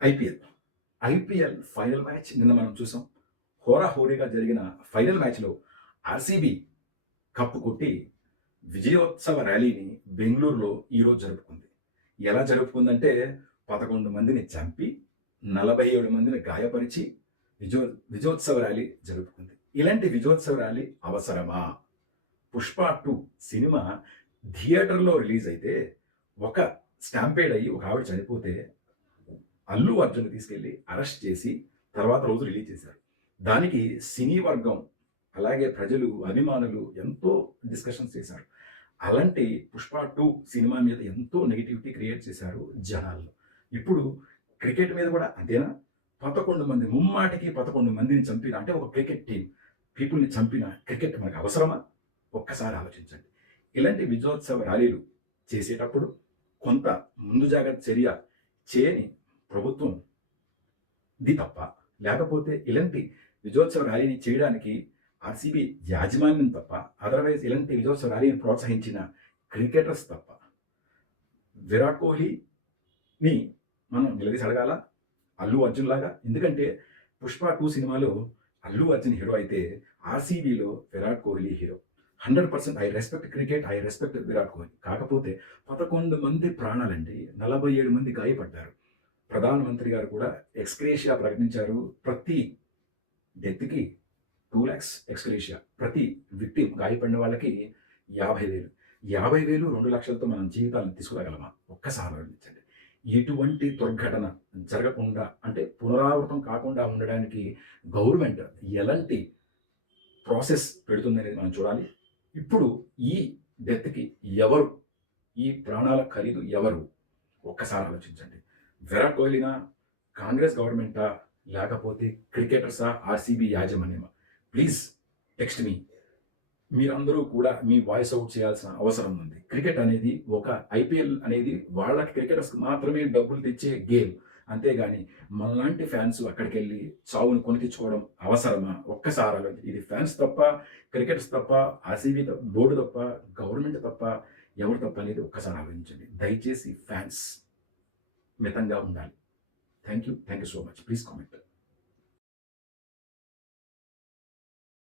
IPL. IPL final match నిన్న మనం చూసాం. హోరాహోరీగా జరిగిన ఫైనల్ మ్యాచ్‌లో ఆర్‌సీబీ కప్పు కొట్టి విజయోత్సవ ర్యాలీని బెంగుళూరులో ఈరోజు జరుపుకుంది. ఎలా జరుపుకుందంటే 11 మందిని చంపి, 47 మందిని గాయపరిచి విజయోత్సవ ర్యాలీ జరుపుకుంది. ఇలాంటి విజయోత్సవ ర్యాలీ అవసరమా? 'పుష్ప 2' సినిమా థియేటర్‌లో రిలీజ్ అయితే ఒక స్టాంపేడ్ అయ్యి ఒక ఆవిడ చనిపోతే అల్లు అర్జున్ తీసుకెళ్ళి అరెస్ట్ చేసి తర్వాత రోజు రిలీజ్ చేశారు. దానికి సినీ వర్గం, అలాగే ప్రజలు, అభిమానులు ఎంతో డిస్కషన్స్ చేశారు. అలాంటి 'పుష్ప 2' సినిమా మీద ఎంతో నెగటివిటీ క్రియేట్ చేశారు జనాల్లో. ఇప్పుడు క్రికెట్ మీద కూడా అంతేనా? 11 మంది ముమ్మాటికి 11 మందిని చంపిన అంటే ఒక క్రికెట్ టీమ్ పీపుల్‌ని చంపిన క్రికెట్ మనకు అవసరమా? ఒక్కసారి ఆలోచించండి. ఇలాంటి విజయోత్సవ ర్యాలీలు చేసేటప్పుడు కొంత ముందు జాగ్రత్త చర్య చేయని ప్రభుత్వం ఇది తప్ప? లేకపోతే ఇలాంటి విజయోత్సవ ర్యాలీని చేయడానికి ఆర్‌సీబీ యాజమాన్యం తప్ప? అదర్‌వైజ్ ఇలాంటి విజయోత్సవ ర్యాలీని ప్రోత్సహించిన క్రికెటర్స్ తప్ప? విరాట్ కోహ్లీని మనం నిలదీసి అడగాలా? అల్లు అర్జున్ లాగా? ఎందుకంటే 'పుష్ప 2' సినిమాలో అల్లు అర్జున్ హీరో అయితే ఆర్‌సీబీలో Virat Kohli hero. 100% I respect cricket. I respect Virat Kohli. కాకపోతే 11 మంది ప్రాణాలండి. 47 మంది గాయపడ్డారు. ప్రధానమంత్రి గారు కూడా ఎక్స్‌గ్రేషియా ప్రకటించారు. ప్రతి డెత్‌కి 2,00,000 ఎక్స్‌గ్రేషియా. ప్రతి విక్టిమ్ గాయపడిన వాళ్ళకి 50,000. 50,000, 2,00,000తో మనం జీవితాలను తీసుకురాగలమా? ఒక్కసారి ఆలోచించండి. ఇటువంటి దుర్ఘటన జరగకుండా అంటే పునరావృతం కాకుండా ఉండడానికి గవర్నమెంట్ ఎలాంటి ప్రాసెస్ పెడుతుందనేది మనం చూడాలి. ఇప్పుడు ఈ డెత్‌కి ఎవరు? ఈ ప్రాణాల ఖరీదు ఎవరు? ఒక్కసారి ఆలోచించండి. విరాట్ కోహ్లీనా? కాంగ్రెస్ గవర్నమెంటా? లేకపోతే క్రికెటర్సా? ఆర్‌సీబీ యాజమాన్యమా? Please text me. మీరందరూ కూడా మీ వాయిస్ అవుట్ చేయాల్సిన అవసరం ఉంది. క్రికెట్ అనేది ఒక ఐపీఎల్ అనేది వాళ్ళకి క్రికెటర్స్‌కి మాత్రమే డబ్బులు తెచ్చే గేమ్. అంతేగాని మనలాంటి ఫ్యాన్స్ అక్కడికెళ్ళి చావుని కొని తెచ్చుకోవడం అవసరమా? ఒక్కసారి ఇది ఫ్యాన్స్ తప్ప, క్రికెటర్స్ తప్ప, ఆర్‌సీబీ బోర్డ్ తప్ప, గవర్నమెంట్ తప్ప, ఎవరు తప్ప అనేది ఒక్కసారి ఆలోచించండి. దయచేసి ఫ్యాన్స్ మితంగా ఉండాలి. Thank you so much. Please comment.